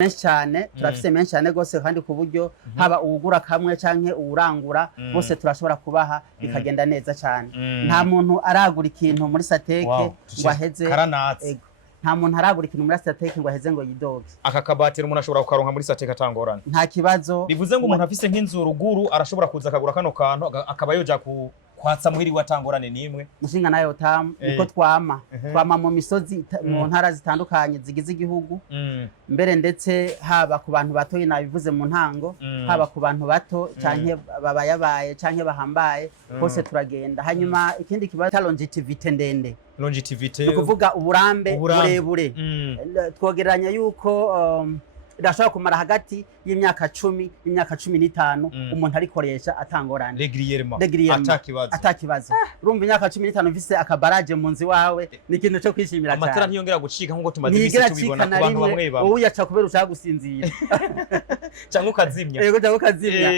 menshi cyane turafise menshi cyane gose kandi ku buryo haba uwugura kamwe canke uwurangura bose turashobora kubaha bikagenda neza cyane. Nta muntu aragura ikintu muri Sateke ngo aheze nta muntu aragura ikintu muri Sateke ngo aheze ngo yidoge. Aka kabati umuntu ashobora kukaronka muri Sateke atangorana. Nta kibazo. Bivuze ngo umuntu afise nk'inzu ruguru arashobora kuza akagura kano kantu akaba yoja kwatsa muhiri watangorane nimwe. Mushinga nayo tamu niko twama mu misozi mu ntara zitandukanye zigize igihugu. Mbere ndetse haba ku bantu bato nabivuze mu ntango haba ku bantu bato canke babayabaye canke bahambaye bose turagenda. Hanyuma ikindi kibazo longevity ndende. Longevity kuvuga uburambe burebure. Twogereranya yuko irashobora kumara hagati y'imyaka 10 n'imyaka 15 umuntu arikoresha atangorane atakibazo. Urumva imyaka 15 ufise akabaraje mu nzi wawe ni ikintu cyo kwishimira cyane. Amatara ntiyongera gucika nkuko tumaze imisi tubibona ku bantu bamwe bamwe. Ubu yaca kubera ushaka gusinzira cyangwa ukazimya. Yego cyangwa ukazimya.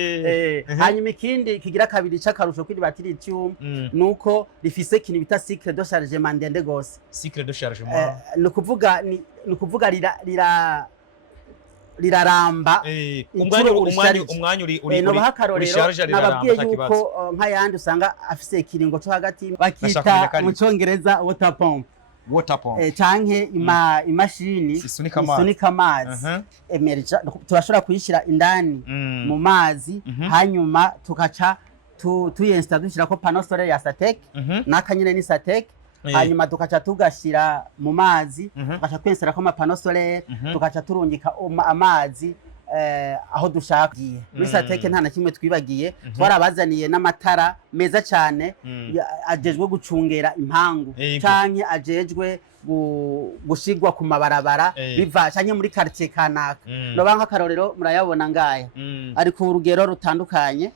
Hanyuma ikindi kigira kabiri c'akarusho kuri batiri lithium nuko rifise ikintu bita cycle de chargement ndende gose. Cycle de chargement ni kuvuga liraramba umwanya uri charge nababwiye yuko nk'ayandi usanga afise ikiringo cyo hagati bakita mu Cyongereza water pump canke imashini isunika amazi turashobora kuyishira indani mu mazi hanyuma tukaca tuyinsta dushirako panneau solaire ya Sateke nakanyene ni Sateke. Hanyuma tukaca tugashira mu mazi tukaca kwensera ko amapano solaire tukaca turungika amazi aho dushakiye. Muri Sateke nta na kimwe twibagiye twarabazaniye n'amatara meza cyane ajejwe gucungera impangu canke ajejwe gushigwa ku mabarabara biva canke muri quartier kanaka. No banka karorero murayabona ngaya ari ku rugero rutandukanye.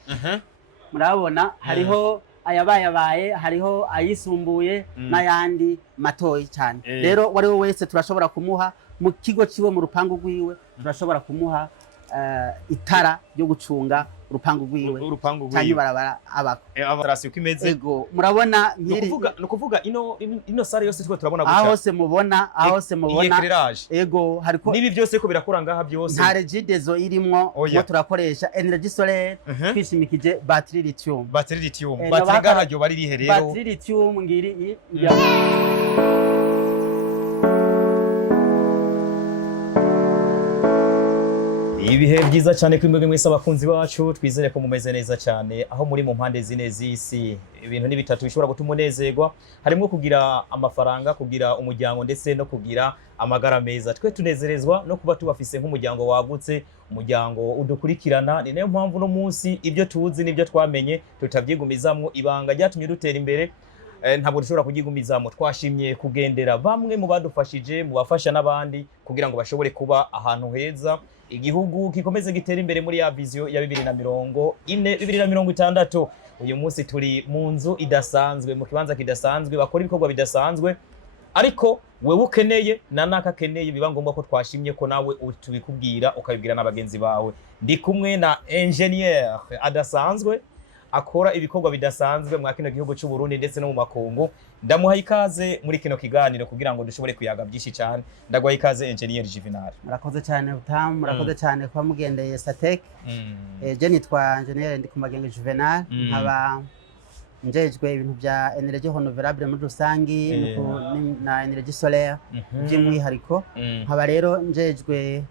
Murabona hariho ayabaye hariho ayisumbuye n'ayandi matoyi cyane. Rero wari we wese turashobora kumuha mu kigo ciwe mu rupangu rwiwe turashobora kumuha itara ryo gucunga urupangu rwiwe cyane barabara abako abarasi uko imeze. Ego murabona nkiri no kuvuga ino sare yose twe turabona guca aho se mubona ego hariko nibi byose ko birakora ngaha byose nta regidezo irimwo ngo turakoresha energy solaire twishimikije battery lithium battery ngaha ryo bari rihe rero battery lithium ngiri ibihe byiza cyane kuri mwebwe mwese abakunzi bacu twizere ko mumeze neza cyane aho muri mu mpande zine z'isi. Ibintu ni bitatu bishobora gutuma unezerwa harimo kugira amafaranga, kugira umuryango ndetse no kugira amagara meza. Twe tunezerezwa no kuba tubafise nk'umuryango wagutse, umuryango udukurikirana. Ni nayo mpamvu no munsi ibyo tuzi n'ibyo twamenye tutabyigumizamwo. Ibanga ryatumye dutera imbere ntabwo dushobora kugigumizamo. Twashimye kugendera bamwe mu badufashije mu bafasha n'abandi kugira ngo bashobore kuba ahantu heza, igihugu kikomeze gitera imbere muri ya vision ya 2060. Uyu munsi turi mu nzu idasanzwe, mu kibanza kidasanzwe, bakora ibikorwa bidasanzwe, ariko wewe ukeneye nanaka keneye biba ngombwa ko twashimye ko nawe tubikubwira ukabibwira n'abagenzi bawe. Ndi kumwe na engineer adasanzwe akora ibikorwa bidasanzwe mu kino gihugu cy'u Burundi ndetse no mu makungu. Ndamuha ikaze muri kino kiganiro kugira ngo dushobore kuyaga byinshi cyane. Ndagwaye ikaze engineer Juvenal. Murakoze cyane utamu, murakoze cyane kwa mugendeye Sateke. Je nitwa engineer ndi kumagenge Juvenal, nkaba njejwe ibintu bya energy renouvelable muri rusangi na energy solaire by'umwihariko. Nkaba rero njejwe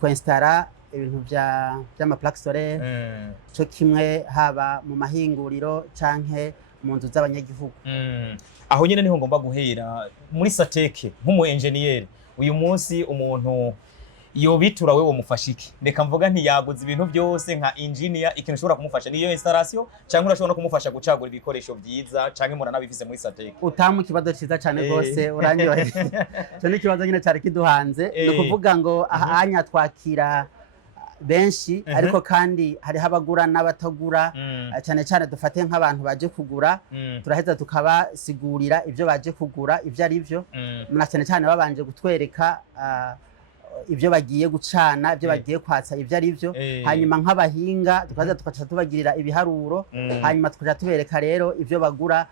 kwinstara ibintu by'ama plaque solaire cyo kimwe haba mu mahinguriro canke mu nzu z'abanyagihugu. Aho nyine niho ngomba guhera muri Sateke nk'umu engineer. Uyu munsi umuntu yobitura wewe mufashiki, reka mvuga nti yaguze ibintu byose nka engineer, ikintu ushobora kumufasha niyo installation cyangwa urashobora no kumufasha gucagura ibikoresho byiza canke murana bifise muri Sateke. Utamu kibazo ciza cyane gose uranyohe. Cyo ni kibazo nyine cyari kiduhanze. No kuvuga ngo ahanya twakira benshi ariko kandi hari habagura n'abatagura cyane cyane dufate nk'abantu baje kugura turaheza tukabasigurira ivyo baje kugura ivyo ari byo muna cyane babanje gutwereka ivyo bagiye gucana ivyo bagiye kwatsa ivyo ari byo hanyuma nk'abahinga tukaza tukaca tubagirira ibiharuro hanyuma tukaja tubereka rero ivyo bagura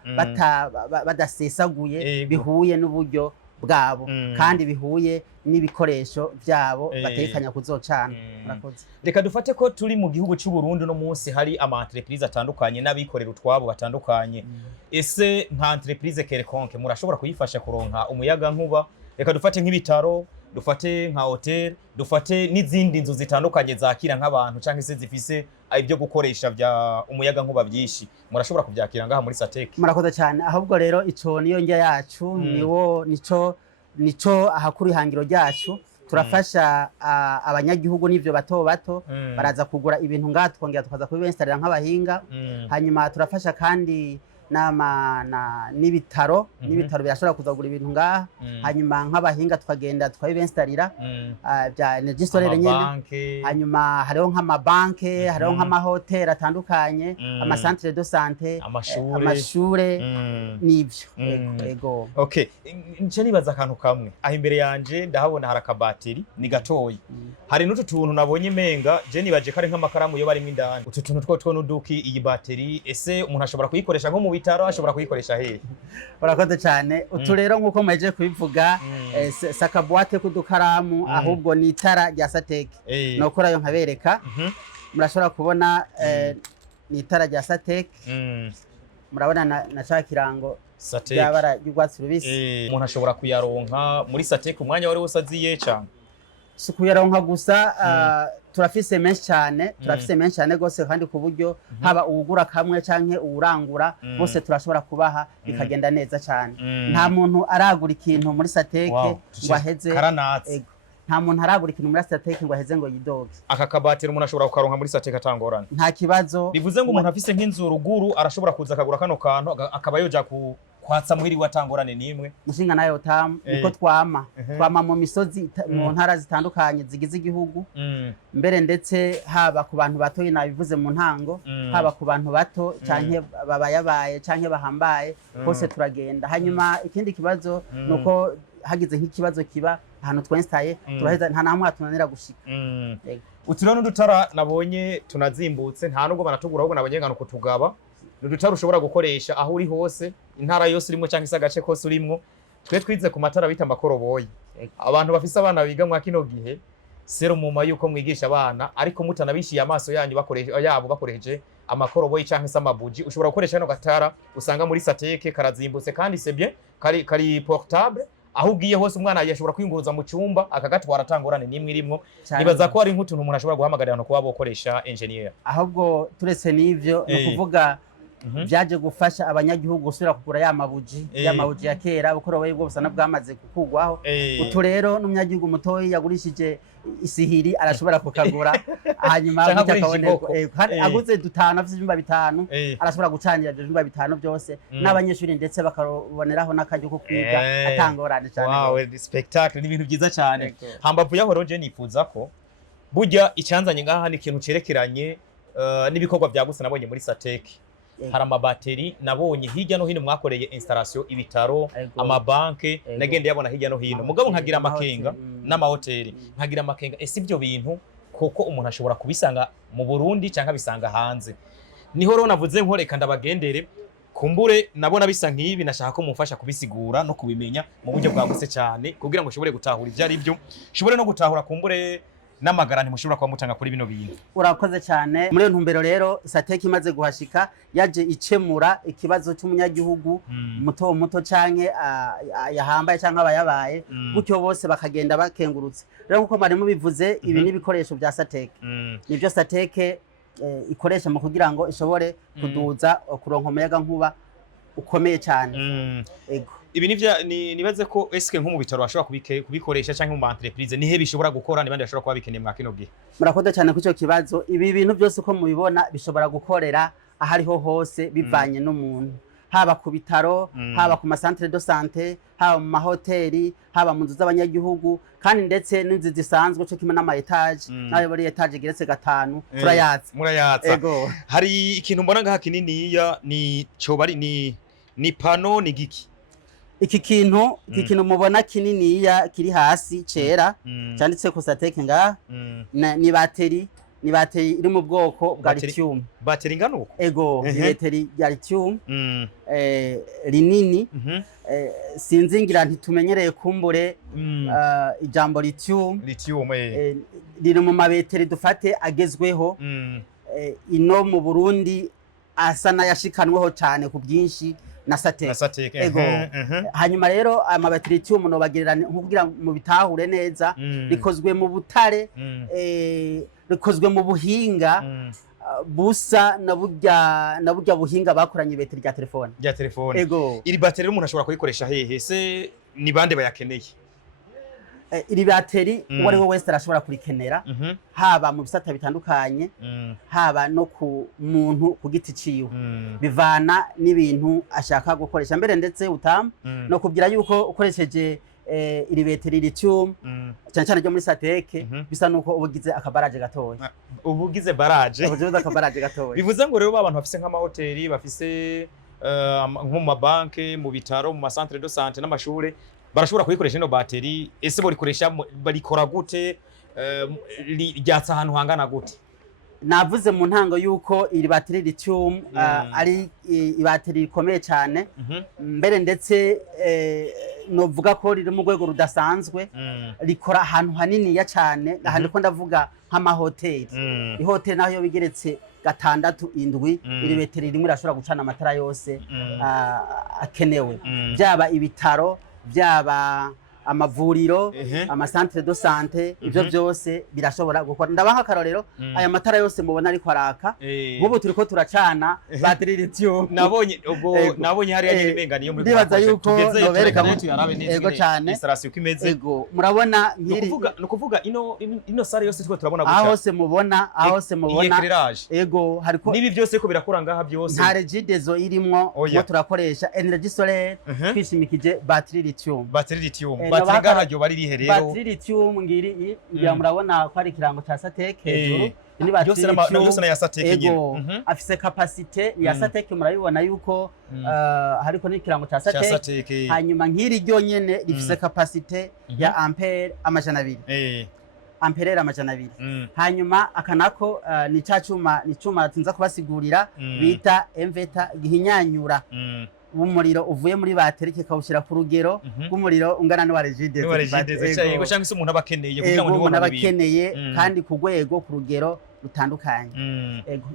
badasesaguye bihuye n'uburyo bwabo kandi bihuye n'ibikoresho byabo batekanya kuzocana. Murakoze. Reka dufate ko turi mu gihugu cy'u Burundi no munsi hari ama entreprise atandukanye n'abikorera utwabo batandukanye. Ese nka entreprise quelconque murashobora kuyifasha kuronka umuyaga nkuba? Reka dufate nk'ibitaro, dufate nka hotel, dufate n'izindi nzu zitandukanye zakira nk'abantu canke se zifise ibyo gukoresha bya umuyaga nkuba byinshi, murashobora kubyakira ngaha muri SATEC? Murakoze cyane. Ahubwo rero ico niyo njya yacu, nico ahakuru ihangiro ryacu. Turafasha abanyagihugu n'ivyo bato bato baraza kugura ibintu ngaha twongera tukaza kubibenstallira nk'abahinga. Hanyuma turafasha kandi n'ibitaro birashobora kuzagura ibintu ngaha. Hanyuma nk'abahinga tukagenda tukabibenstallira bya energy storage nyene. Hanyuma hariho nk'amabanke, hariho nk'amahoteli atandukanye, amacentre de santé, amashure n'ivyo. Ego. Okay, nje nibaza akantu kamwe aho imbere yanje ndahabona hari akabateri ni gatoyi. Hari n'utu tuntu nabonye menga je nibaje kare nk'amakaramu yo barimo indani. Utu tuntu two nuduki iyi bateri, ese umuntu ashobora kuyikoresha nko mu bitaro, ashobora kuyikoresha hehe? Urakoze cyane. Utu rero nkuko mwaje kubivuga sakaboite kudukaramu, ahubwo ni itara rya SATEC. Nokora yo nkabereka. Murashobora kubona ni itara rya SATEC. Murabona na cakirango SATEC yabara y'urwatsi rubisi. Umuntu ashobora kuyaronka muri SATEC umwanya wari wosaziye cyane? Sukuyaronka gusa turafise menshi cyane gose, kandi ku buryo haba uwugura kamwe canke uwurangura bose turashobora kubaha bikagenda neza cyane. Nta muntu aragura ikintu muri SATEC ngo aheze nta muntu aragura ikintu muri SATEC ngo aheze ngo yidoge. Aka kabateri umuntu ashobora kukaronka muri SATEC atangorana? Nta kibazo. Bivuze ngo umuntu afise nk'inzu ruguru arashobora kuza akagura kano kantu akaba yoja kwatsa muhiri watangorane nimwe. Mushinga nayo tamu niko twama mu misozi mu ntara zitandukanye zigize igihugu. Mbere ndetse haba ku bantu bato nabivuze mu ntango, haba ku bantu bato canke babayabaye canke bahambaye, hose turagenda. Hanyuma ikindi kibazo nuko hagize nk'ikibazo kiba ahantu twenstaye turaheza nta namwe atunanira gushika. Uturano n'udutara nabonye tunazimbutse, nta nubwo banatugura ahubwo nabonye ngano kutugaba. N'udutara ushobora gukoresha aho uri hose, intara yose urimo cyangwa agace kose urimo. Twe twize ku matara bita amakoroboyi. Abantu bafise abana biga mu kino gihe sero muma yuko mwigisha abana, ariko mutanabishiye amaso yanyu bakoresheje amakoroboyi cyangwa se amabuji. Ushobora gukoresha no gatara usanga muri SATEC karazimbutse kandi c'est bien, kari portable. Aho ugiye hose umwana yashobora kwinguruza mu cyumba akagatwara atangorane nimwe irimo. Nibaza ko ari nk'utuntu umuntu ashobora guhamagarira no kuba bokoresha engineer. Ahubwo turetse n'ivyo no kuvuga byaje gufasha abanyagihugu gusubira kugura ya mabuji ya kera, bukoroboye bwo busana bwamaze kukugwaho. Utu rero n'umunyagihugu mutoyi yagurishije isihiri arashobora kukagura, hanyuma aguze dutanu afite ibyumba bitanu arashobora gucanira ibyo byumba bitanu byose, n'abanyeshuri ndetse bakaboneraho n'akaryo ko kwiga atangorane cyane. Wow, spectacle ni ibintu byiza cyane. Hambavu yaho roje nifuza ko burya icyanzanye ngaha ni ikintu cerekeranye n'ibikorwa byaguse nabonye muri SATEC. Hari amabateri nabonye hirya no hino mwakoreye installation, ibitaro, amabanke nagende yabona hirya no hino. Mugabo nkagira amakenga n'amahoteli, nkagira amakenga ese ibyo bintu koko umuntu ashobora kubisanga mu Burundi cyangwa bisanga hanze? Niho rero navuze nkoreka ndabagendere kumbure nabona bisa nk'ibi, nashaka ko mumfasha kubisigura no kubimenya mu buryo bwaguse cyane kugira ngo ushobore gutahura ibyo ari byo, ushobore no gutahura kumbure n'amagara ntimushobora kuba mutanga kuri bino bintu. Urakoze cyane. Muri ntumbero rero SATEC imaze guhashika yaje icemura ikibazo cy'umunyagihugu muto canke yahambaye canke abayabaye, gutyo bose bakagenda bakengurutse. Rero nkuko bari mu bivuze ibi n'ibikoresho bya SATEC. Nibyo SATEC ikoresha mu kugira ngo ishobore kuduza kuronka umuyaga nkuba ukomeye cyane. Ego. Ibi nibaze ko eske nko mu bitaro bashobora kubikoresha cyangwa mu entreprise nihe bishobora gukora nibandi bashobora kuba bikeneye mwa kino gihe? Murakoze cyane kucyo kibazo. Ibi bintu byose uko mubibona bishobora gukorera ahariho hose bivanye n'umuntu, haba ku bitaro, haba ku macentre de santé, haba mu mahoteli, haba mu nzu z'abanyagihugu, kandi ndetse n'inzu zisanzwe cyo kimwe n'ama etage, nayo bari etage geretse gatanu turayatsa. Murayatsa. Hari ikintu mbona ngaha kininiya ni cobari ni pano ni giki? Iki kintu mubona kininiya kiri hasi cera cyanditse ko SATEC ngaha ni bateri ni bateri iri mu bwoko bwa lithium. Bateri ingana uko? Ego, ni bateri ya lithium rinini. Sinzi ngira ntitumenyereye kumbure ijambo lithium. Riri mu mabeteri dufate agezweho. Ino mu Burundi asa n'ayashikanweho cyane ku bwinshi na Satek. Ego. Hanyuma rero amabateri lithium no bagererana kugira mu bitahure neza, rikozwe mu butare, rikozwe mu buhinga busa na burya buhinga bakoranye beteri rya telefone. Ego. Iri bateri umuntu ashobora kuyikoresha hehe se ni bande bayakeneye? Iri bateri uwari we wese arashobora kurikenera, haba mu bisata bitandukanye, haba no ku muntu ku giti ciwe, bivana n'ibintu ashaka gukoresha. Mbere ndetse no kugira yuko ukoresheje iri beteri lithium cyane cyane ryo muri Satek, bisa nuko ubugize akabaraje gatoya. Ubugize baraje? Ubugize akabaraje gatoya. Bivuze ngo rero abantu bafise nk'amahoteli, bafise nko mu mabanke, mu bitaro, mu masantre de santé n'amashure, barashobora kuyikoresha ino bateri. Ese borikoresha barikora gute? Ryatsa ahantu hangana gute? Navuze mu ntango yuko iri bateri lithium ari ibateri rikomeye cyane, mbere ndetse novuga ko riri mu rwego rudasanzwe, rikora ahantu hanini ya cyane. Ahandi ko ndavuga nk'amahoteli. Ihoteli naho yo bigeretse 6-7, iri beteri rimwe irashobora gucana amatara yose akenewe, byaba ibitaro, byaba amavuriro, amasantre de santé, ibyo byose birashobora gukora. Ndabaha akarorero, aya matara yose mubona ariko araka, nk'ubu turiko turacana bateri lithium. Nabonye hari yari bengani yo muri ndibaza yuko nobereka mutu yarabe neza. Ego cyane. Installation uko imeze. Ego, murabona nkiri no kuvuga ino sare yose turiko turabona guca. Aho hose mubona. Ego, hariko nibi byose ko birakora ngaha byose. Nta regidezo irimo ngo turakoresha energy solaire twishimikije bateri lithium. Bateri ngaha ryo bari rihe rero? Bateri lithium ngiri ya murabona ko ari ikirango ca Satek hejuru. Ni bateri yose na ya Satek nyine. Afise capacité ya Satek, murabibona yuko hariko n'ikirango ca Satek. Hanyuma nkiri ryo nyene rifise capacité ya ampere 200. Ampere 200. Hanyuma akanako ni cuma tinza kubasigurira bita inverter gihinyanyura umuriro uvuye muri bateri kikawushira ku rugero rw'umuriro ungana n'wa regidezo. Yego, cyangwa se umuntu abakeneye kugira ngo nibone abakeneye kandi ku rwego ku rugero rutandukanye.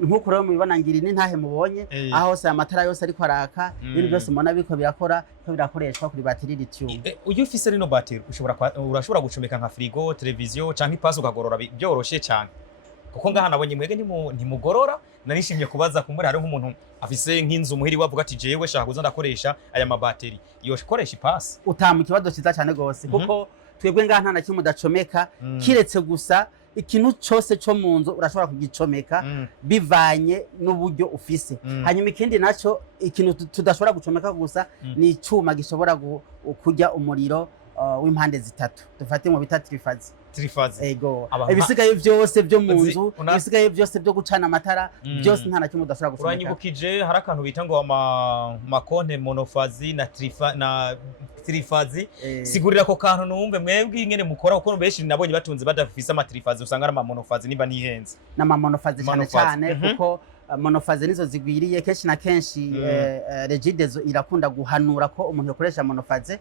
Nkuko rero mubibona ngiri ni ntahe mubonye, aho hose amatara yose ariko araka, ibintu byose mubona biko birakora, ko birakoreshwa kuri bateri lithium. Uyu ufise rino bateri urashobora gucomeka nka frigo, televiziyo canke ipasi ukagorora byoroshe cyane, kuko ngaha nabonye mwege ntimugorora. Narishimye kubaza kumbura hari nk'umuntu afise nk'inzu muhiri wavuga ati jewe shaka kuza ndakoresha aya mabateri, yo koresha ipasi. Utamu kibazo ciza cyane gose, kuko twebwe ngaha nta na kimwe udacomeka, kiretse gusa ikintu cyose cyo mu nzu urashobora kugicomeka bivanye n'uburyo ufise. Hanyuma ikindi naco ikintu tudashobora gucomeka gusa ni icuma gishobora kujya umuriro w'impande zitatu, dufate mu bita trifazi. Ego, ibisigaye byose byo mu nzu, ibisigaye byose byo gucana amatara, byose nta na kimwe udashobora gucomeka. Uranyibukije hari akantu bita ngo amakonte monofazi na trifazi. Sigurira ko kantu numve mwebwe ingene mukora, kuko benshi nabonye batunze badafise amatrifazi, usanga ari amamonofazi niba nihenze. N'amamonofazi cyane kuko monofazi nizo zigwiriye kenshi na kenshi. Regidezo irakunda guhanura ko umuntu yakoresha monofazi.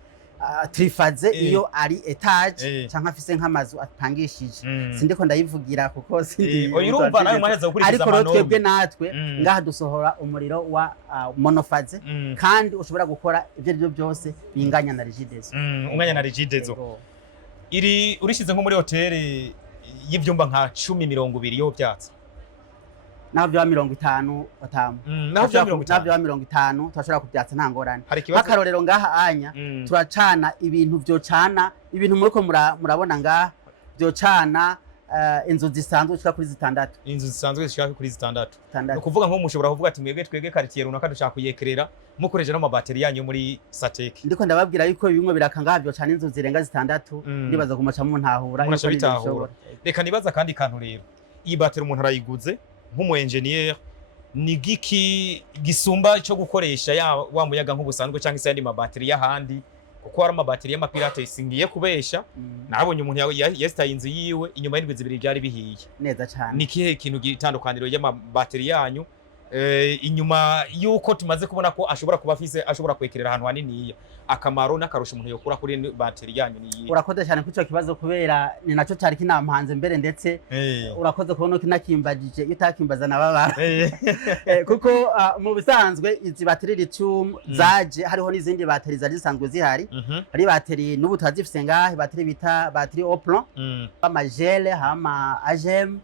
Trifaze iyo ari etage cyangwa afise nk'amazu atangishije. Sindiko ndayivugira kuko urumva nawe mwaneza gukurikiza amano. Ariko twebwe natwe ngaha dusohora umuriro wa monofaze, kandi ushobora gukora ibyo byose binganya na regidezo. Unganya na regidezo. Iri urishize nko muri hoteli y'ivyumba nka 10-20 yo byatsi. Navyo 50 batamu. Navyo 50 turashobora kubyatsa nta ngorane. Akarorero ngaha anya turacana ibintu byocana, ibintu muriko murabona ngaha byocana inzu zisanzwe zishika kuri 6. Inzu zisanzwe zishika kuri 6. No kuvuga nko mushobora kuvuga ati twebwe quartier runaka dushaka kuyekerera mukoreje no mabateri yanyu muri Satek. Ndiko ndababwira yuko bimwe birakanga byocana inzu zirenga 6, ndibaza kumaca mu ntahura yuko bitahura. Reka nibaza kandi kantu rero, iyi bateri umuntu arayiguze nk'umu engineer, ni giki gisumba cyo gukoresha wa muyaga nk'ubusanzwe cyangwa se yandi mabateri y'ahandi kuko hari amabateri y'amapirate singiye kubesha nabonye umuntu yesitaye inzu yiwe inyuma y'indwi zibiri byari bihiye neza cyane. Ni kihe kintu gitandukaniro y'amabateri yanyu inyuma yuko tumaze kubona ko ashobora kuba afise ashobora kwekerera ahantu hanini akamaro n'akarusho umuntu yokura kuri bateri yanyu ni urakoze cyane kuri cyo kibazo kubera ni naco cyari kinampanze mbere ndetse urakoze kubona ko nakimbagije utakimbaza nababa kuko mu bisanzwe izi bateri lithium zaje hariho n'izindi bateri zari zisanzwe zihari hari bateri n'ubu twazifise ngahe bateri bita bateri Oplon amagele hama agem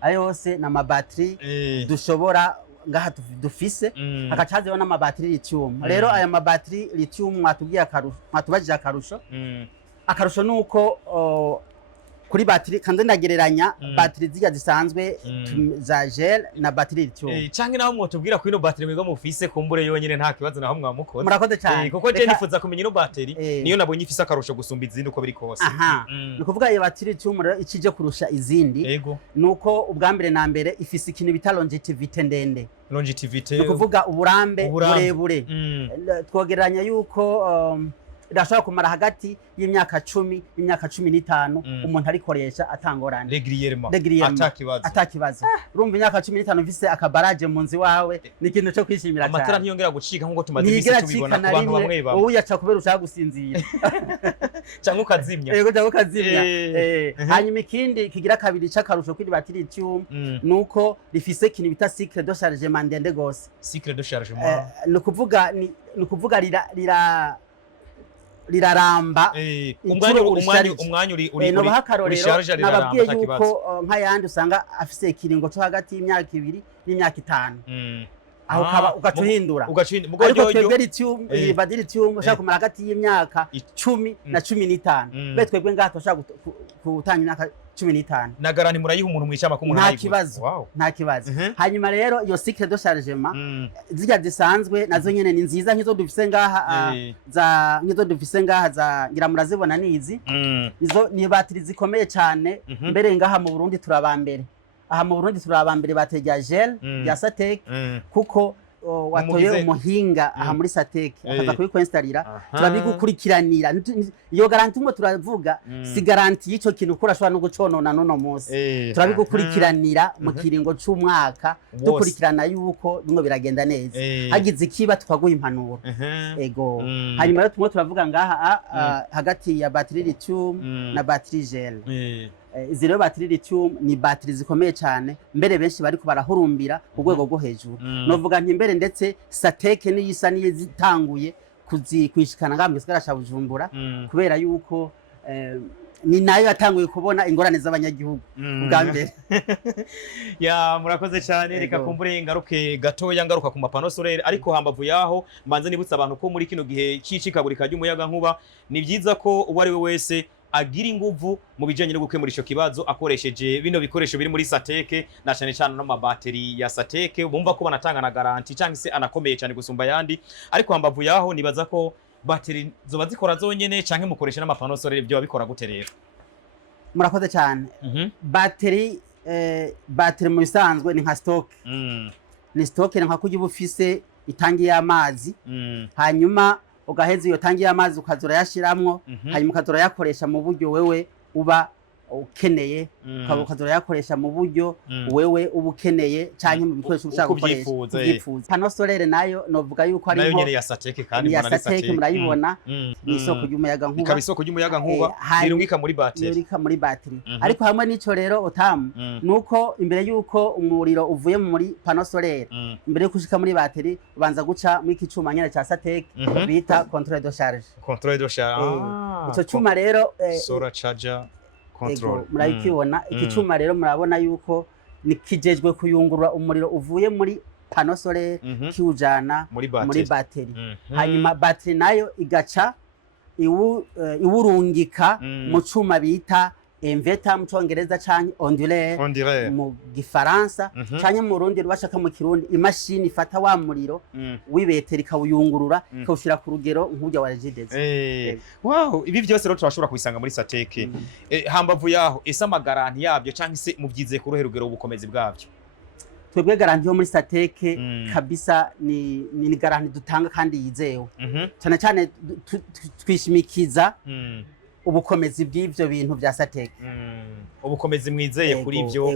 ayose na mabateri dushobora ngaha dufise hakacazeho n'amabateri lithium. Rero aya mabateri lithium mwatubajije akarusho nuko kuri bateri kandi ndagereranya bateri zijya zisanzwe za gel na bateri lithium canke naho mwotubwira ko ino bateri mwiga mufise kumbure yonyene nta kibazo naho mwamukoze. Murakoze cyane kuko je nifuza kumenya ino bateri niyo nabonye ifise akarusho gusumba izindi uko biri kose. Ni kuvuga iyo bateri lithium rero ikije kurusha izindi nuko ubwa mbere na mbere ifise ikintu bita longevity ndende. Longevity ni kuvuga uburambe burebure twogereranya yuko irashobora kumara hagati y'imyaka 10 n'imyaka 15 umuntu arikoresha atangorane régulièrement atakibazo. Urumva imyaka 15 ufise akabaraje mu nzi wawe ni ikintu cyo kwishimira cyane. Amatara ntiyongera gucika nkuko tumaze ibisi tubibona ku bantu bamwe bamwe ubu yaca kubera ushaka gusinzira cyangwa ukazimya. Yego cyangwa ukazimya. Hanyuma ikindi kigira kabiri c'akarusho kuri bateri lithium nuko rifise ikintu bita cycle de chargement ndende gose. Cycle de chargement ni kuvuga riraramba umwanya uri charge nababwiye yuko nk'ayandi usanga afise ikiringo cyo hagati y'imyaka 2 n'imyaka 5 aho kaba ugacuhindura ariko twebwe lithium bateri lithium ushaka kumara hagati y'imyaka 10 na 15 be twebwe ngaha tushaka gutanga imyaka 15 na garanti murayiha umuntu mwishama ko umuntu nta kibazo. Hanyuma rero iyo cycle de chargement zijya zisanzwe nazo nyene ni nziza nk'izo dufise ngaha za ngira murazibona nizi izo ni bateri zikomeye cyane mbere ngaha mu Burundi turabambere bategya gel ya Satek kuko watoye umuhinga aha muri Satek akaza kubikoinstalira turabigukurikiranira iyo garanti umwe turavuga si garanti y'ico kintu ukora ashobora no guconona nono munsi turabigukurikiranira mu kiringo c'umwaka dukurikirana yuko bimwe biragenda neza hagize ikiba tukaguha impanuro ego. Hanyuma rero tumwe turavuga ngaha hagati ya bateri lithium na bateri gel. Izi rero bateri lithium ni bateri zikomeye cyane mbere benshi bariko barahurumbira ku rwego rwo hejuru. Novuga nti mbere ndetse Satek ni yisa niye zitanguye kwishikana ngambwe sigara cha Bujumbura kubera yuko ni nayo yatanguye kubona ingorane z'abanyagihugu bwa mbere. Ya murakoze cyane reka kumbure ngaruke gatoya ngaruka ku mapano solaire ariko hambavu yaho mbanze nibutsa abantu ko muri kino gihe cicikagurika ry'umuyaga nkuba ni byiza ko uwari we wese agira inguvu mu bijanye no gukemura ico kibazo akoresheje bino bikoresho biri muri Satek na cyane cyane no mabateri ya Satek bumva ko banatanga na garanti cyangwa se anakomeye cyane gusumba yandi. Ariko hambavu yaho nibaza ko bateri zoba zikora zonyene canke mukoresha n'amapano solaire byo babikora gute rero? Murakoze cyane. Bateri mu bisanzwe ni nka stock. Ni stock nka kujya ubufise itangi y'amazi hanyuma ugaheza iyo tangi y'amazi ukazura yashiramwo hanyuma ukazura yakoresha mu buryo wewe uba ukeneye ukazura yakoresha mu buryo wewe uba ukeneye canke mu bikoresho ushaka gukoresha ubyifuza. Pano solaire nayo novuga yuko ari nayo nyene ya Satek kandi mbona ari Satek murayibona ni isoko y'umuyaga nkuba ikaba isoko y'umuyaga nkuba irungika muri bateri ariko hamwe n'ico rero utamu nuko imbere yuko umuriro uvuye muri pano solaire imbere yo kushika muri bateri ubanza guca muri kicuma nyene ca Satek bita contrôle de charge. Ico cuma rero solar charger control murayikibona iki cuma rero murabona yuko nikijejwe kuyungurura umuriro uvuye muri pano solaire kiwujana muri bateri. Hanyuma bateri nayo igaca iwurungika mu cuma bita inverter mu Congereza canke ondulaire mu Gifaransa canke mu Burundi bashaka mu Kirundi imashini ifata wa muriro w'ibeteri kawuyungurura kawushira ku rugero nk'ujya wa Regidez. Wow, ibi byose rero turashobora kubisanga muri Satek. Hambavu yaho ese amagaranti yabyo canke se muvyize ku ruhe rugero ubukomezi bwabyo? twebwe garanti yo muri Sateke kabisa ni garanti dutanga kandi yizewe cyane cyane twishimikiza ubukomezi bw'ivyo bintu bya Sateke ubukomezi mwizeye kuri ivyo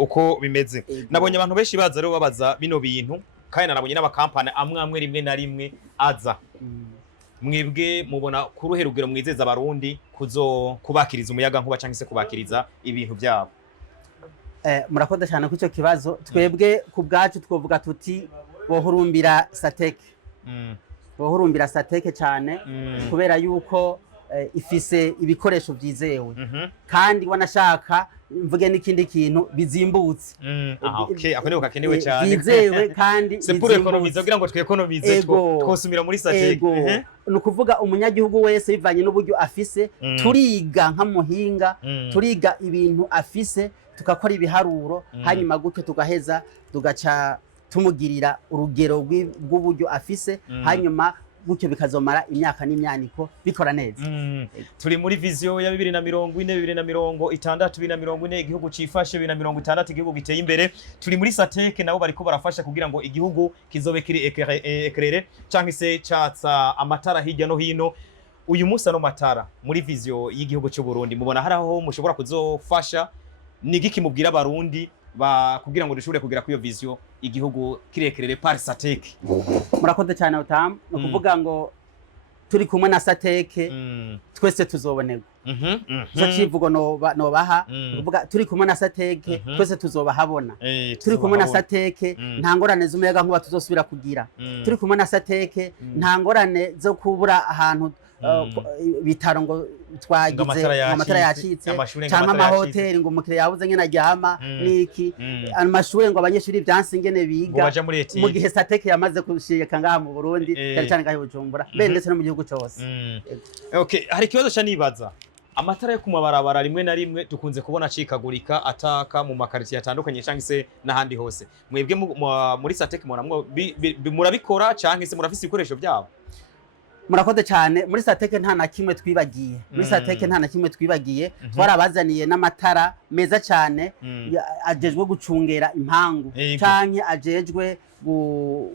uko bimeze nabonye abantu benshi baza rero babaza bino bintu kandi narabonye n'abakampani amwe rimwe na rimwe aza mwebwe mubona kuruhe rugero mwizeza abarundi kubakiriza umuyaga nkuba cyangwa se kubakiriza ibintu byabo murakoze cyane ku cyo kibazo twebwe ku bwacu twovuga tuti bohurumbira Sateke cyane kubera yuko ifise ibikoresho byizewe kandi wanashaka mvuge n'ikindi kintu bizimbutse ako kakenewe cyane bizewe kandi c'est pour économiser kugira ngo twekonomize twosumira muri Sateke nukuvuga umunyagihugu wese bivanye n'uburyo afise turiga nka muhinga turiga ibintu afise tukakora ibiharuro hanyuma gutyo tugaheza tugaca tumugirira urugero rw'uburyo afise hanyuma gutyo bikazomara imyaka n'imyaniko bikora neza turi muri vision ya 2040 2060 2040 igihugu cifashe 2060 igihugu giteye imbere turi muri Sateke nabo bariko barafasha kugira ngo igihugu kizobe kiri éclairé cyangwa se cyatsa amatara hirya no hino uyu musa no matara muri vision y'igihugu cy'u Burundi mubona haraho mushobora kuzofasha nigiki mubwira abarundi kugira ngo dushobore kugira ku iyo vision igihugu kirekerere par Sateke murakoze cyane utamu no kuvuga ngo turi kumwe na Sateke twese tuzobonerwa cyo kivugo no baha kuvuga turi kumwe na Sateke twese tuzobahabona turi kumwe na Sateke nta ngorane z'umuyaga nkuba tuzosubira kugira turi kumwe na Sateke nta ngorane zo kubura ahantu bitaro ngo twagize amatara yacitse cyangwa amahoteli ngo umukire yabuze nyene aryama niki amashure ngo abanyeshuri byansi ngene biga mu gihe Sateke yamaze kushiyeka ngaha mu Burundi cyane ngahe Bujumbura ndetse no mu gihugu cyose okay hari kibazo cha nibaza amatara yo kumabarabara rimwe na rimwe tukunze kubona cikagurika ataka mu makariti yatandukanye cyangwa se n'ahandi hose mwebwe muri Sateke murabikora cyangwa se murafise ibikoresho byabo murakoze cyane muri Sateke nta na kimwe twibagiye muri Sateke nta na kimwe twibagiye twarabazaniye n'amatara meza cyane ajejwe gucungera impangu canke ajejwe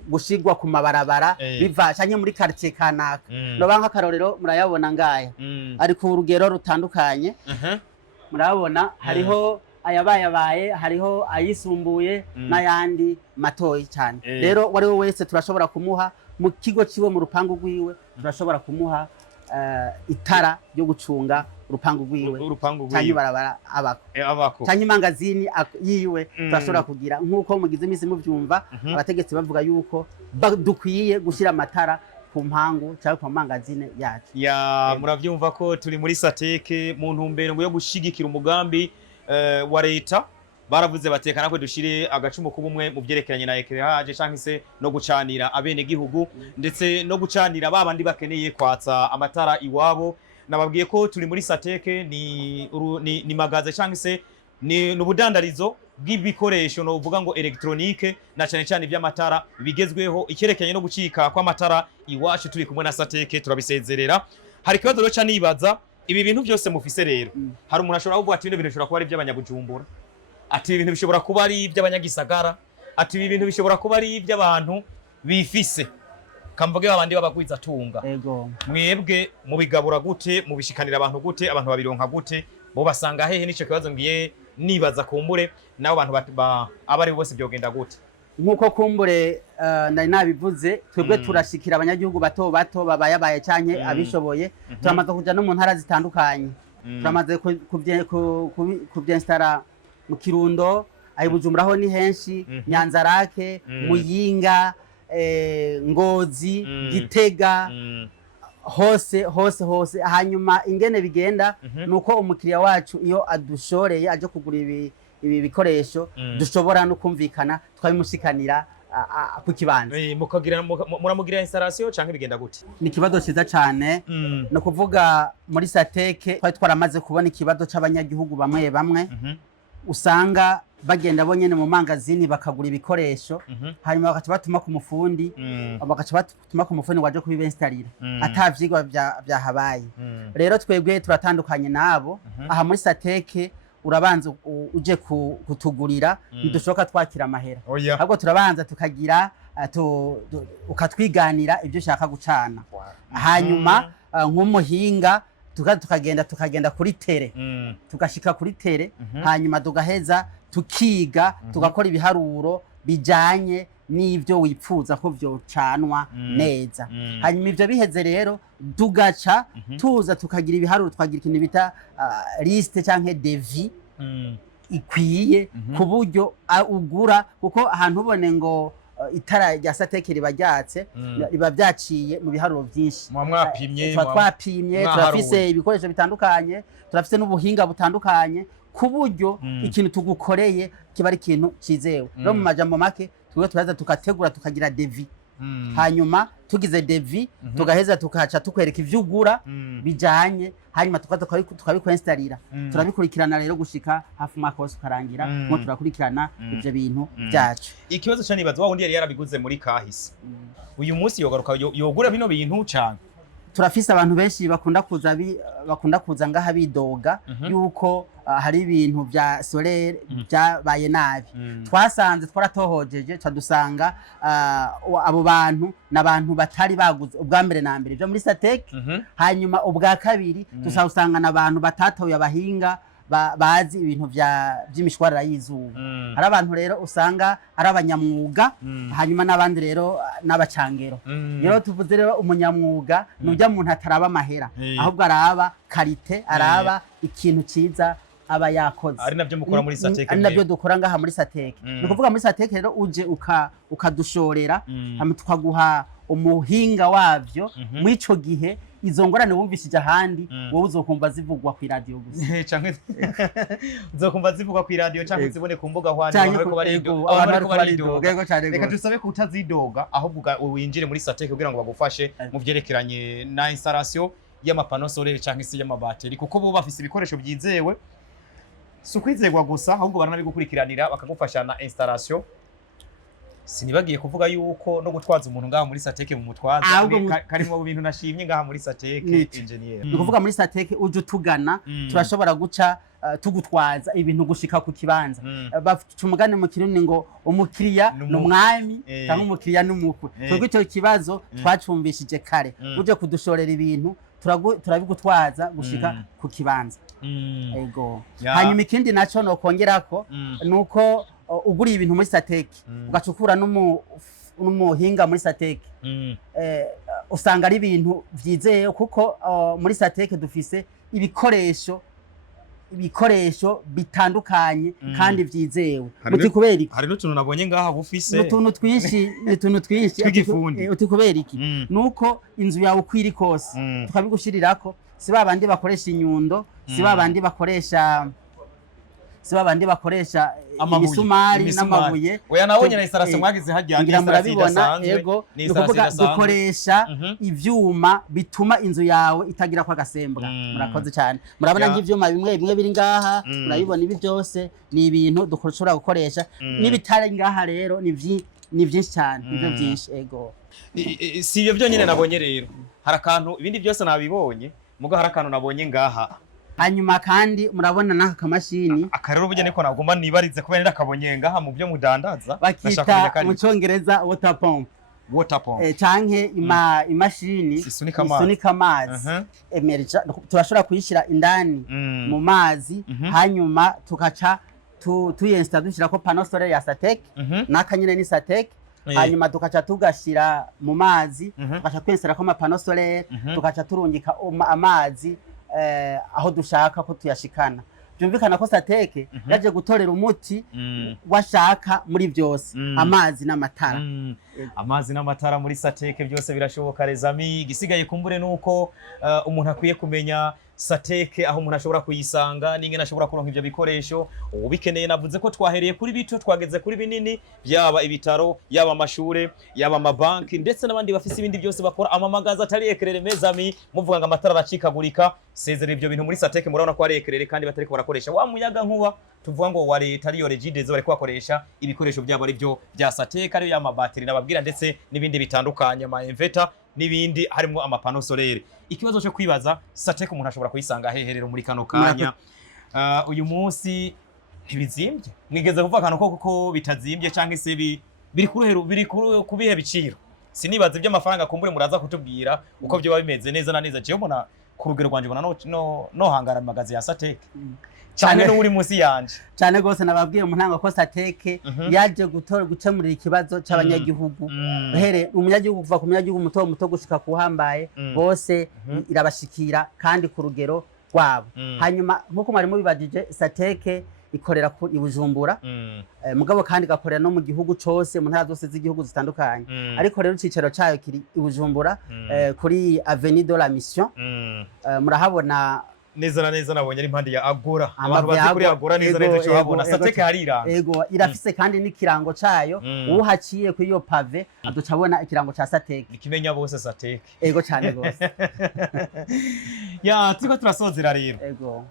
gushigwa ku mabarabara biva canke muri quartier kanaka no banka karorero murayabona ngaya ari ku rugero rutandukanye murabona hariho ayabaye hariho ayisumbuye n'ayandi matoyi cyane rero wari wese turashobora kumuha mu kigo ciwe mu rupangu rwiwe turashobora kumuha itara ryo gucunga urupangu rwiwe cyane barabara abako cyane mangazini yiwe turashobora kugira nkuko mugize imisi muvyumva abategetsi bavuga yuko dukwiye gushira amatara ku mpangu cyangwa ku mangazine yacu muravyumva ko turi muri Sateke mu ntumbero yo gushigikira umugambi wa leta baravuze batekana ko dushire agacumu kubumwe mu byerekeranye na éclairage cyangwa se no gucanira abene gihugu ndetse no gucanira babandi bakeneye kwatsa amatara iwabo nababwiye ko turi muri Sateke ni magaze cyangwa se ni ubudandarizo bw'ibikoresho no uvuga ngo electronique na cyane cyane by'amatara bigezweho ikerekanye no gucika kwa matara iwacu turi kumwe na Sateke turabisezerera hari kibazo rero cyane nibaza ibi bintu byose mufise rero hari umuntu ashobora kuvuga ati ibintu bishobora kuba ari by'abanyabujumbura ati ibintu bishobora kuba ari iby'abanyagisagara ati ibintu bishobora kuba ari iby'abantu bifise kamvuge babandi babagwiza tunga mwebwe mubigabura gute mubishikanira abantu gute abantu babironka gute bo basanga hehe nico kibazo ngiye nibaza kumbure nabo abantu abari bose byogenda gute nkuko kumbure nari nabivuze twebwe turashikira abanyagihugu bato babaye canke abishoboye turamaze kuja no mu ntara zitandukanye turamaze kubyinstara mu Kirundo ayi Bujumburaho ni henshi Nyanzarake Muyinga Ngozi Gitega hose hanyuma ingene bigenda nuko umukiriya wacu iyo adushoreye aje kugura ibi bikoresho dushobora no kumvikana twabimushikanira ku kibanza muramugira installation cyangwa bigenda gute ni kibazo cyiza cyane no kuvuga muri Sateke twari twaramaze kubona ikibazo c'abanyagihugu bamwe usanga bagenda bonyene mu mangazini bakagura ibikoresho hanyuma bakaca batuma ku mufundi waje kubibenstarira atavyigwa byahabaye rero twebwe turatandukanye nabo aha muri Sateke urabanza uje kutugurira ntidushoka twakira amahera ahubwo turabanza tukagira ukatwiganira ibyo ushaka gucana hanyuma nk'umuhinga tukagenda kuri tere tugashika kuri tere hanyuma tugaheza tukiga tugakora ibiharuro bijanye n'ibyo wipfuza ko byocanwa neza hanyuma ivyo biheze rero tugaca tuza tukagira ibiharuro twagira ikintu bita liste canke devis ikwiye ku buryo ugura kuko ahantu ubone ngo itara rya sateke riba ryatse riba byaciye mu biharuro byinshi twapimye turafise ibikoresho bitandukanye turafise n'ubuhinga butandukanye ku buryo ikintu tugukoreye kiba ari ikintu cizewe no mu majambo make twiwe turaza tukategura tukagira devis hanyuma tugize devis tugaheza tukaca tukwereka ivyo ugura bijanye hanyuma tukabikwensitarira turabikurikirana rero gushika hafi umwaka wose ukarangira ngo turakurikirana ivyo bintu byacu ikibazo cyane nibaza wa wundi yari yarabiguze muri kahise uyu munsi yogaruka yogura bino bintu cyane turafise abantu benshi bakunda kuza ngaha bidoga yuko hari ibintu vya solaire byabaye nabi twasanze twaratohojeje dusanga abo bantu n'abantu batari baguze ubwa mbere na mbere byo muri Satek hanyuma ubwa kabiri dusanga n'abantu batatoye abahinga bazi ibintu by'imishwarara y'izuba hari abantu rero usanga ari abanyamwuga hanyuma n'abandi rero n'abacangero rero tuvuze rero umunyamwuga nujya muntu ataraba amahera ahubwo araba karite araba ikintu ciza aba yakoze ari navyo mukora muri Satek ari navyo dukora ngaha muri Satek ni kuvuga muri Satek rero uje ukadushorera tukaguha umuhinga wavyo mwico gihe izo ngorane wumvishije ahandi wowe uzokumva zivugwa ku radio gusa canke uzokumva zivugwa ku radio canke zibone ku mbuga hwanje abantu bariko baridoga reka dusabe ko utazidoga ahubwo winjire muri Satek kugira ngo bagufashe mu vyerekeranye na installation y'amapano solaire canke se y'amabateri kuko bo bafise ibikoresho byizewe sukwizegwa gusa ahubwo baranabigukurikiranira bakagufasha na installation sinibagiye kuvuga yuko no gutwaza umuntu ngaha muri Satek mu mutwaza karimo bintu nashimye ngaha muri Satek engineer ni kuvuga muri Satek uje utugana turashobora guca tugutwaza ibintu gushika ku kibanza bacumugane mu kirundi ngo umukiriya n'umwami cyangwa umukiriya n'umukwe twebwe icyo kibazo twacumbishije kare uje kudushorera ibintu turabigutwaza gushika ku kibanza ego hanyuma ikindi naco no kongerako nuko uguriye ibintu muri Satek ugacukura n'umuhinga muri Satek usanga ari ibintu vyizeye kuko muri Satek dufise ibikoresho bitandukanye kandi vyizewe uti kubera iki hari n'utuntu nabonye ngaha bufise utuntu twinshi uti kubera iki nuko inzu yawe ukwiri kose tukabigushirirako si babandi bakoresha inyundo si babandi bakoresha imisumari n'amabuye oya nabonye na installation mwagize hajyanye murabibona yego nukuvuga dukoresha ivyuma bituma inzu yawe itagira kwa gasembwa murakoze cyane murabona nk'ivyuma bimwe biri ngaha murabibona ibi byose ni ibintu dukoresha gukoresha n'ibitari ngaha rero ni byinshi cyane nivyo byinshi ego si ibyo byonyine nabonye rero hari akantu ibindi byose nabibonye mugo hari akantu nabonye ngaha hanyuma kandi murabona n'aka kamashini akarero bujye niko nagomba nibarize kubera ndakabonye ngaha mu byo mudandaza bakita mu Congereza water pump canke imashini isunika amazi emerja turashobora kuyishira indani mu mazi hanyuma tukaca tuyensta dushirako pano solaire ya Satek nakanyene ni Satek hanyuma tukaca tugashira mu mazi tukaca twensera ko amapano solaire tukaca turungika amazi aho dushaka ko tuyashikana byumvikana ko Satek yaje gutorera umuti washaka muri byose amazi n'amatara amazi n'amatara muri Satek byose birashoboka rezami igisigaye kumbure nuko umuntu akwiye kumenya Satek aho umuntu ashobora kuyisanga n'ingene ashobora kuronka ivyo bikoresho ubikeneye navuze ko twahereye kuri bito twageze kuri binini yaba ibitaro yaba amashure yaba amabanki ndetse n'abandi bafise ibindi byose bakora amamagaza atari ekerere mezami muvuga ngo amatara aracikagurika sezera ivyo bintu muri Satek murabona ko ari ekerere kandi batari ko barakoresha wa muyaga nkuba tuvuga ngo wa leta ariyo Regidezo bari kwakoresha ibikoresho byabo ari byo bya Satek ariyo y'amabateri nababwira ndetse n'ibindi bitandukanye ama inverter n'ibindi harimo amapano solaire ikibazo cyo kwibaza Satek umuntu ashobora kuyisanga heherero muri kano kanya uyu munsi ntibizimbye mwigeze kuvuga akantu koko bitazimbye canke se biri kubihe biciro sinibaza iby'amafaranga kumbure muraza kutubwira uko byo bimeze neza na neza jewe mbona ku rugero rwanje mbona no hangara magazi ya Sateke cyane no uri munsi yanje cyane gose nababwiye mu ntango ko Sateke yaje gukemurira ikibazo cy'abanyagihugu here umunyagihugu kuva ku munyagihugu muto gushika kuhambaye bose irabashikira kandi ku rugero rwabo hanyuma nkuko mwari mubibajije Sateke ikorera ku Bujumbura mugabo kandi gakorera no mu gihugu cyose mu ntara zose z'igihugu zitandukanye ariko rero icicaro cyayo kiri i Bujumbura kuri Avenue de la Mission murahabona neza na neza nabonye ari impande ya Agora abantu bazi kuri Agora neza neza cyo habona Sateke harira ego irafise kandi n'ikirango cyayo uhaciye kuri iyo pave aducabona ikirango ca Sateke ikimenya bose Sateke ego cyane gose ya turiko turasozera rero ego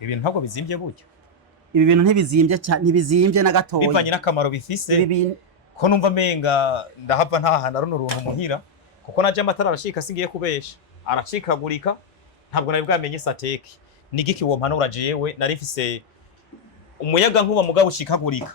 ibintu ntabwo bizimbye buryo ibi bintu ntibizimbye na gatoya bivanye n'akamaro bifise ko numva menga ndahava ntahana runo runtu muhira kuko naje amatara arashika singiye kubesha aracikagurika ntabwo nari bwamenye Sateke nigiki wo mpanura jewe nari mfise umuyaga nkuba mugabo ucikagurika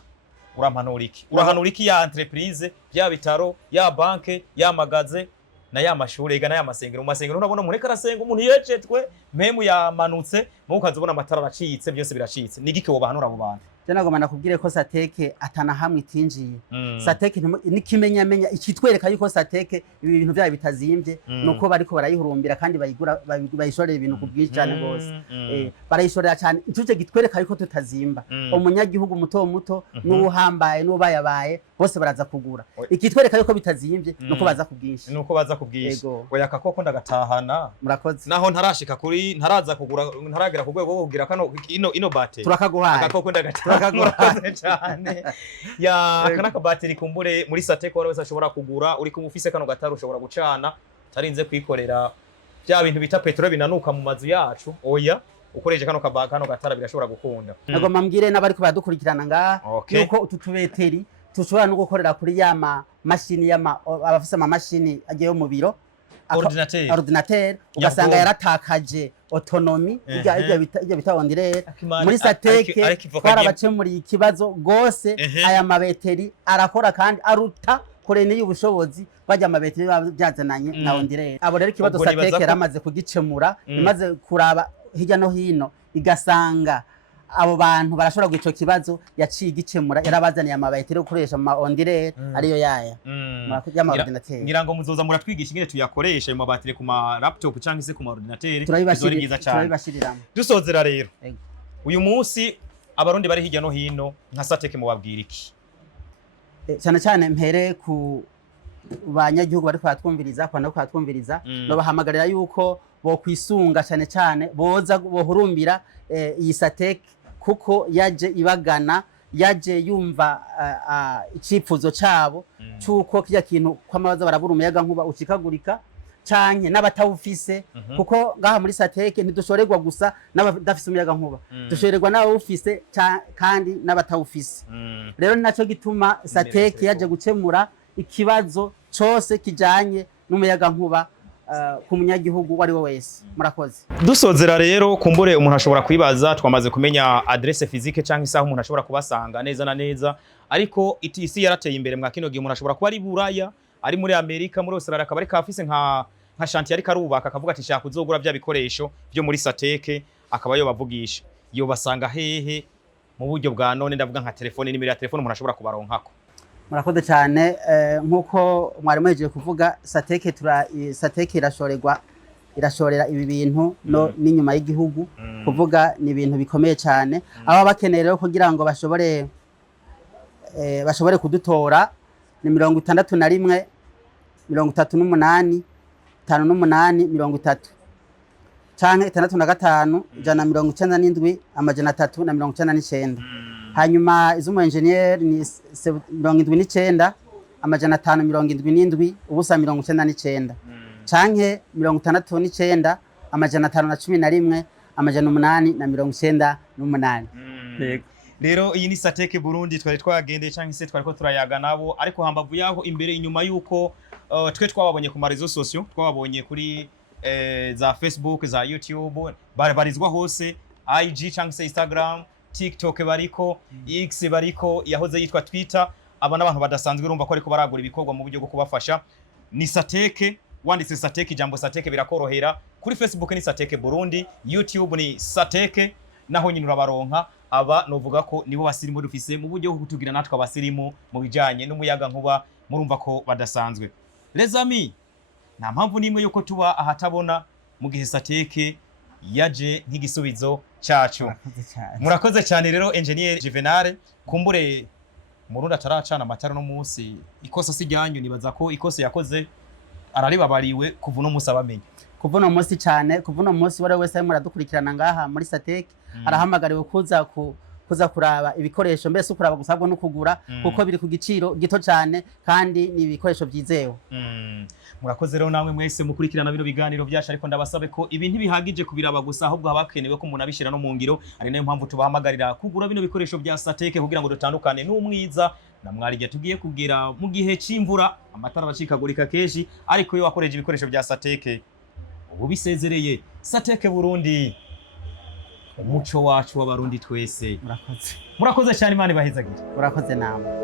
urampanura iki urahanura iki ya entreprise ya bitaro ya banke ya magaze na ya mashure ega na ya masengero mu masengero urabona umuntu karasenga umuntu yecetwe memu yamanutse mu ukazubona amatara aracitse byose biracitse nigiki wo bahanura abo bantu Nagomba nakubwire ko Sateke atana hamwe itinjiye Sateke nikimenyamenya ikitwereka yuko Sateke ibi bintu byayo bitazimbye nuko bariko barayihurumbira kandi bayishorera ibintu kubwinshi cyane gose barayishorera cyane icyo gitwereka yuko tutazimba umunyagihugu muto n'uhambaye n'ubayabaye bose baraza kugura ikitwereka yuko bitazimbye nuko baza kubwinshi oya kakoko ndagatahana murakoze naho ntarashika kuri ntaraza kugura ntaragera ku rwego rwo kugira kano ino battery turakaguhaye kakoko ndagatahana murakoze cyane ya akanaka battery kumbure muri Sateke wari wese ashobora kugura uri kumufise kano gataro ushobora gucana tarinze kwikorera bya bintu bita petrol binanuka mu mazu yacu oya ukoresha kano gatara birashobora gukunda nagomba mbwire n'abari ko badukurikirana nga yuko utu tubeteri tushobora no gukorera kuri yama mashini abafise ama mashini agiye mu biro ordinateur ugasanga yaratakaje autonomy ibyo bita ondire muri Sateke twarabacemuriye ikibazo gose aya mabeteri arakora kandi aruta kure y'ubushobozi bajya amabeteri byazananye na ondire abo rero ikibazo Sateke yaramaze kugicemura imaze kuraba hirya no hino igasanga abo bantu barashobora guico kibazo yaciye igicemura yarabazaniye amabeteri gukoresha mu ondire ariyo yaya ngira ngo muzoza muratwigisha ingene tuyakoresha mu mabateri ku ma laptop cyangwa se ku ma ordinateur turabibashirira dusozera rero uyu munsi abarundi bari hirya no hino nka Sateke mu babwira iki cyane mpere ku banyagihugu bari kwatwumviriza no bahamagarira yuko bo kwisunga cyane bohurumbira iyi Sateke kuko yaje ibagana yaje yumva icipfuzo cabo cyuko kijya kintu kwamabaza barabura umuyaga nkuba ukikagurika canke n'abatawufise kuko ngaha muri Sateke ntidushorerwa gusa n'abadafise umuyaga nkuba dushorerwa n'abawufise kandi n'abatawufise rero ninaco gituma Sateke yaje gukemura ikibazo cyose kijanye n'umuyaga nkuba ku munyagihugu wari we wese murakoze dusozera rero kumbure umuntu ashobora kwibaza twamaze kumenya adresse physique cyangwa isaha umuntu ashobora kubasanga neza na neza ariko isi yarateye imbere mwa kino gihe umuntu ashobora kuba ari Buraya ari muri Amerika muri Australia akaba ari kafise nka chantier ari karubaka akavuga ati shaka kuzogura bya bikoresho byo muri Sateke akaba yo bavugisha yo basanga hehe mu buryo bwa none ndavuga nka telefone nimero ya telefone umuntu ashobora kubaronkako murakoze cyane nkuko mwari mwejeje kuvuga Sateke irashorera ibi bintu no n'inyuma y'igihugu kuvuga ni ibintu bikomeye cyane aba bakeneye rero kugira ngo bashobore kudutora ni 61 38 58 canke 65 197 399 hanyuma izumu engineer ni 79 577 ubusa 99 canke 69 511 898 rero iyi ni Sateke Burundi twari twagendeye canke se twariko turayaga nabo ariko hambavu yaho imbere inyuma yuko twe twababonye ku marezo sociaux twababonye kuri za Facebook za YouTube barizwa hose IG cyangwa se Instagram, TikTok bariko, X bariko, yahoze yitwa Twitter. Aba n'abantu badasanzwe urumva ko ariko baragura ibikorwa mu buryo bwo kubafasha. Ni Sateke, wanditse Sateke, ijambo Sateke birakorohera. Kuri Facebook ni Sateke Burundi, YouTube ni Sateke, naho nyine urabaronka. Aba novuga ko nibo basirimu dufise mu buryo bwo kutugira natwe abasirimu mu bijanye n'umuyaga nkuba, murumva ko badasanzwe. Les amis, nta mpamvu nimwe yuko tuba ahatabona mu gihe Sateke yaje nk'igisubizo cyacu. Murakoze cyane rero Engineer Juvenal, kumbure Murundi ataracana amatara no munsi, ikosa sijyanyu nibaza ko ikosa yakoze araribabariwe kuva no musa bamenye. Kuva no munsi cyane, kuva no munsi wari wese muradukurikirana ngaha muri Sateke, arahamagariwe kuza kuraba ibikoresho, mbese ukuraba gusabwa no kugura kuko biri ku giciro gito cyane kandi ni ibikoresho byizewe. Murakoze rero namwe mwese mukurikirana bino biganiro byacu, ariko ndabasabe ko ibintu bihagije kubiraba gusa, ahubwo habakenewe ko umuntu abishira no mu ngiro. Ari nayo mpamvu tubahamagarira kugura bino bikoresho bya Sateke kugira ngo dutandukane n'umwiza na mwarije tugiye kugera mu gihe c'imvura, amatara aracikagurika keshi, ariko yo wakoreje ibikoresho bya Sateke ubu bisezereye. Sateke Burundi, umuco wacu w'abarundi twese. Murakoze. Murakoze cyane, Imana ibahezagire. Murakoze namwe.